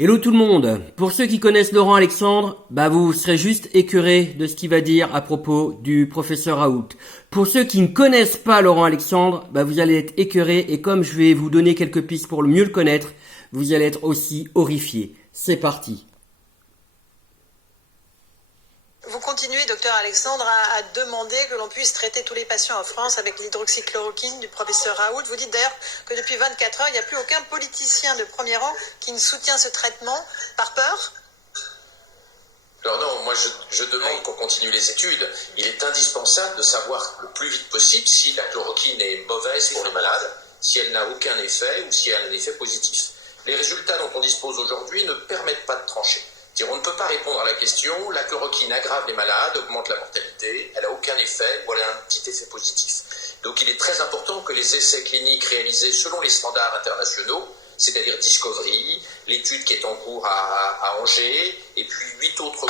Hello tout le monde. Pour ceux qui connaissent Laurent Alexandre, vous serez juste écœurés de ce qu'il va dire à propos du professeur Raoult. Pour ceux qui ne connaissent pas Laurent Alexandre, vous allez être écœurés et comme je vais vous donner quelques pistes pour mieux le connaître, vous allez être aussi horrifiés. C'est parti. Vous continuez, docteur Alexandre, à demander que l'on puisse traiter tous les patients en France avec l'hydroxychloroquine du professeur Raoult. Vous dites d'ailleurs que depuis 24 heures, il n'y a plus aucun politicien de premier rang qui ne soutient ce traitement par peur. Alors non, moi je demande qu'on continue les études. Il est indispensable de savoir le plus vite possible si la chloroquine est mauvaise pour les malades, si elle n'a aucun effet ou si elle a un effet positif. Les résultats dont on dispose aujourd'hui ne permettent pas de trancher. On ne peut pas répondre à la question, la chloroquine aggrave les malades, augmente la mortalité, elle n'a aucun effet, ou elle a un petit effet positif. Donc il est très important que les essais cliniques réalisés selon les standards internationaux, c'est-à-dire Discovery, l'étude qui est en cours à Angers, et puis 8 autres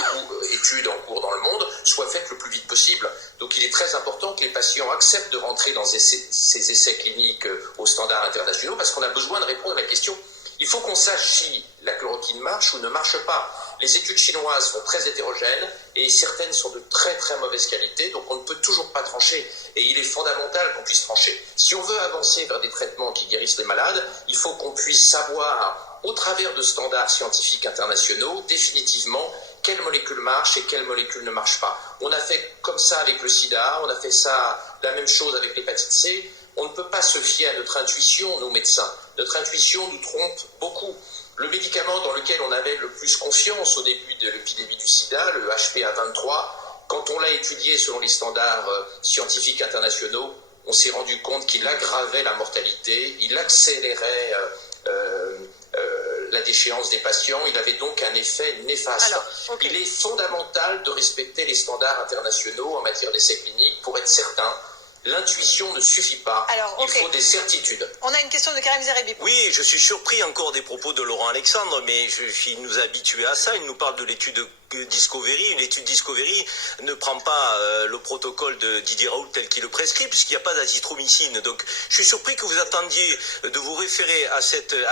études en cours dans le monde, soient faites le plus vite possible. Donc il est très important que les patients acceptent de rentrer dans ces essais cliniques aux standards internationaux, parce qu'on a besoin de répondre à la question. Il faut qu'on sache si la chloroquine marche ou ne marche pas. Les études chinoises sont très hétérogènes et certaines sont de très très mauvaise qualité, donc on ne peut toujours pas trancher. Et il est fondamental qu'on puisse trancher. Si on veut avancer vers des traitements qui guérissent les malades, il faut qu'on puisse savoir, au travers de standards scientifiques internationaux, définitivement, quelle molécule marche et quelle molécule ne marche pas. On a fait comme ça avec le sida, on a fait la même chose avec l'hépatite C. On ne peut pas se fier à notre intuition, nos médecins. Notre intuition nous trompe beaucoup. Le médicament dans lequel on avait le plus confiance au début de l'épidémie du sida, le HPA23, quand on l'a étudié selon les standards scientifiques internationaux, on s'est rendu compte qu'il aggravait la mortalité, il accélérait la déchéance des patients, il avait donc un effet néfaste. Alors, okay. Il est fondamental de respecter les standards internationaux en matière d'essais cliniques pour être certain. L'intuition ne suffit pas. Alors, okay. Il faut des certitudes. On a une question de Karim Zeribi. Oui, je suis surpris encore des propos de Laurent Alexandre, mais il nous a habitués à ça. Il nous parle de l'étude Discovery. L'étude Discovery ne prend pas le protocole de Didier Raoult tel qu'il le prescrit, puisqu'il n'y a pas d'azithromycine. Donc, je suis surpris que vous attendiez de vous référer à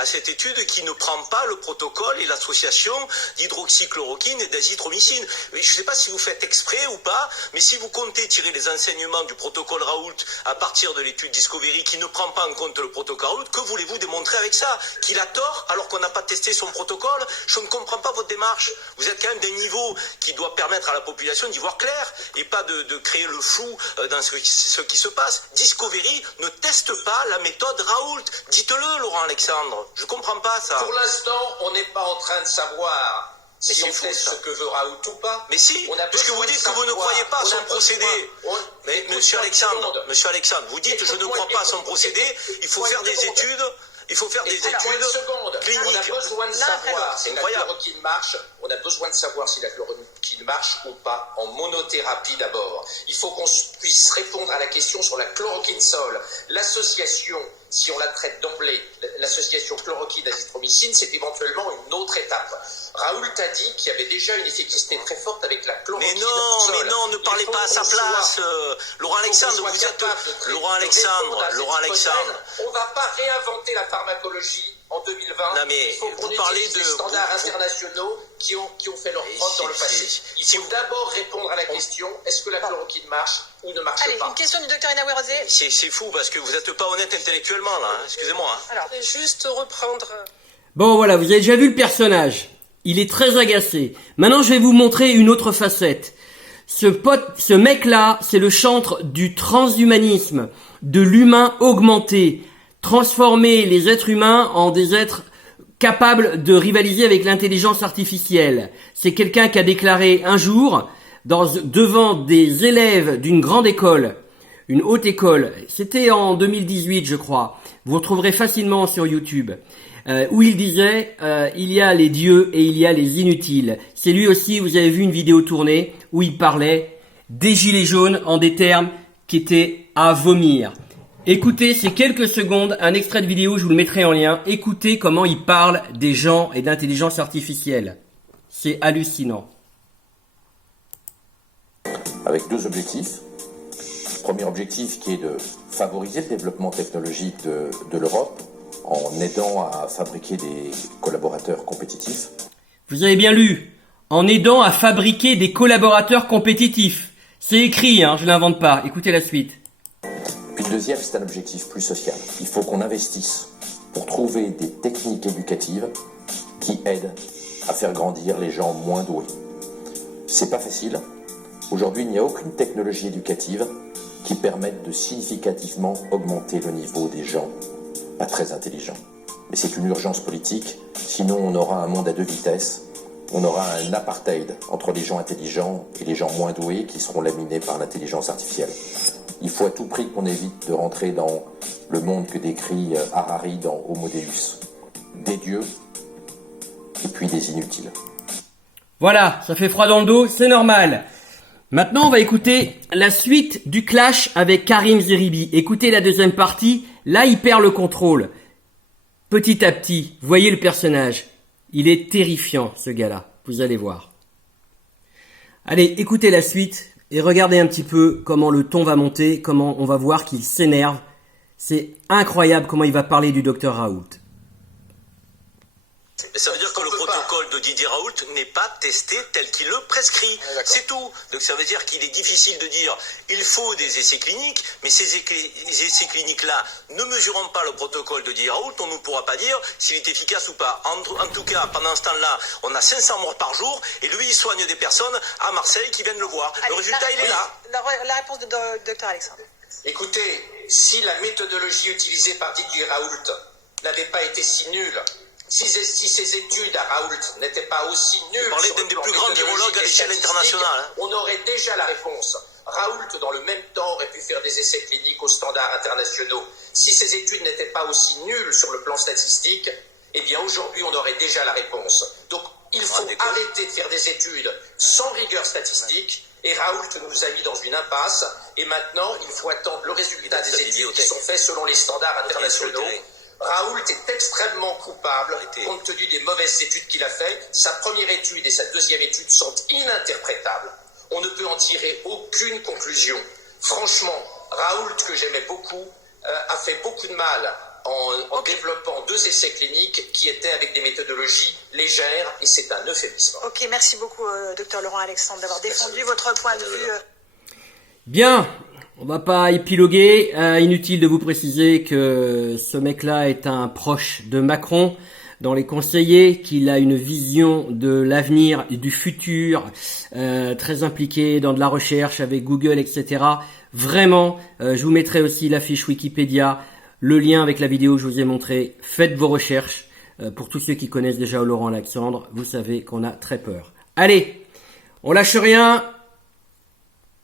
cette étude qui ne prend pas le protocole et l'association d'hydroxychloroquine et d'azithromycine. Je ne sais pas si vous faites exprès ou pas, mais si vous comptez tirer les enseignements du protocole Raoult à partir de l'étude Discovery qui ne prend pas en compte le protocole Raoult, que voulez-vous démontrer avec ça? Qu'il a tort alors qu'on n'a pas testé son protocole? Je ne comprends pas votre démarche. Vous êtes quand même d'un niveau qui doit permettre à la population d'y voir clair et pas de créer le flou dans ce qui se passe. Discovery ne teste pas la méthode Raoult. Dites-le, Laurent Alexandre. Je ne comprends pas ça. Pour l'instant, on n'est pas en train de savoir si on teste ce que veut Raoult ou pas. Mais si, puisque vous dites que vous ne croyez pas à son procédé. Mais Monsieur Alexandre, vous dites je ne crois pas à son procédé, il faut faire des études. Il faut faire des études cliniques. On a besoin de savoir si la chloroquine marche. On a besoin de savoir si la chloroquine marche ou pas en monothérapie d'abord. Il faut qu'on puisse répondre à la question sur la chloroquine sol. L'association, si on la traite d'emblée, l'association chloroquine-azithromycine, c'est éventuellement une autre étape. Raoult a dit qu'il y avait déjà une efficacité très forte avec la chloroquine sol. Mais non, ne parlez pas à sa place. Laurent Alexandre, vous êtes... Laurent Alexandre. On ne va pas réinventer la pharmacologie en 2020. Non, mais il faut qu'on utilise les standards internationaux qui ont fait leur preuve dans le passé. Il faut d'abord répondre à la question, est-ce que la chloroquine marche ou ne marche pas? Allez, une question du docteur Inaoui Rosé. C'est fou parce que vous n'êtes pas honnête intellectuellement là, excusez-moi. Alors, juste reprendre... Bon voilà, vous avez déjà vu le personnage. Il est très agacé. Maintenant, je vais vous montrer une autre facette. Ce mec-là, c'est le chantre du transhumanisme, de l'humain augmenté, transformer les êtres humains en des êtres capables de rivaliser avec l'intelligence artificielle. C'est quelqu'un qui a déclaré un jour, devant des élèves d'une grande école, une haute école, c'était en 2018 je crois, vous retrouverez facilement sur YouTube, où il disait il y a les dieux et il y a les inutiles. C'est lui aussi, vous avez vu une vidéo tournée où il parlait des gilets jaunes en des termes qui étaient à vomir. Écoutez, c'est quelques secondes, un extrait de vidéo, je vous le mettrai en lien. Écoutez comment il parle des gens et d'intelligence artificielle. C'est hallucinant. Avec deux objectifs. Premier objectif qui est de favoriser le développement technologique de l'Europe en aidant à fabriquer des collaborateurs compétitifs. Vous avez bien lu. En aidant à fabriquer des collaborateurs compétitifs. C'est écrit, hein, je l'invente pas. Écoutez la suite. Puis le deuxième, c'est un objectif plus social. Il faut qu'on investisse pour trouver des techniques éducatives qui aident à faire grandir les gens moins doués. C'est pas facile. Aujourd'hui, il n'y a aucune technologie éducative qui permette de significativement augmenter le niveau des gens pas très intelligents. Mais c'est une urgence politique, sinon on aura un monde à deux vitesses. On aura un apartheid entre les gens intelligents et les gens moins doués qui seront laminés par l'intelligence artificielle. Il faut à tout prix qu'on évite de rentrer dans le monde que décrit Harari dans Homo Deus. Des dieux et puis des inutiles. Voilà, ça fait froid dans le dos, c'est normal. Maintenant, on va écouter la suite du clash avec Karim Zeribi. Écoutez la deuxième partie, là il perd le contrôle. Petit à petit, voyez le personnage. Il est terrifiant, ce gars-là. Vous allez voir. Allez, écoutez la suite et regardez un petit peu comment le ton va monter, comment on va voir qu'il s'énerve. C'est incroyable comment il va parler du docteur Raoult. Ça veut dire que le protocole de Didier Raoult n'est pas testé tel qu'il le prescrit. C'est tout. Donc ça veut dire qu'il est difficile de dire il faut des essais cliniques, mais ces essais cliniques-là ne mesurant pas le protocole de Didier Raoult, on ne pourra pas dire s'il est efficace ou pas. En tout cas, pendant ce temps-là, on a 500 morts par jour et lui, il soigne des personnes à Marseille qui viennent le voir. Allez, le résultat, il est là. La réponse de Dr Alexandre. Écoutez, si la méthodologie utilisée par Didier Raoult n'avait pas été si nulle, si ces études à Raoult n'étaient pas aussi nulles, Vous parlez d'un des plus grands virologues à l'échelle internationale. Hein. On aurait déjà la réponse. Raoult, dans le même temps, aurait pu faire des essais cliniques aux standards internationaux. Si ces études n'étaient pas aussi nulles sur le plan statistique, eh bien aujourd'hui, on aurait déjà la réponse. Donc, il faut arrêter de faire des études sans rigueur statistique. Et Raoult nous a mis dans une impasse. Et maintenant, il faut attendre le résultat des études qui sont faites selon les standards internationaux. Raoult est extrêmement coupable compte tenu des mauvaises études qu'il a faites. Sa première étude et sa deuxième étude sont ininterprétables. On ne peut en tirer aucune conclusion. Franchement, Raoult, que j'aimais beaucoup, a fait beaucoup de mal en développant deux essais cliniques qui étaient avec des méthodologies légères et c'est un euphémisme. Ok, merci beaucoup, Dr Laurent Alexandre, d'avoir défendu votre point de vue. Bien, on va pas épiloguer. Inutile de vous préciser que ce mec-là est un proche de Macron dans les conseillers, qu'il a une vision de l'avenir et du futur, très impliqué dans de la recherche avec Google, etc. Vraiment, je vous mettrai aussi la fiche Wikipédia, le lien avec la vidéo que je vous ai montré. Faites vos recherches. Pour tous ceux qui connaissent déjà Laurent Alexandre, vous savez qu'on a très peur. Allez, on lâche rien.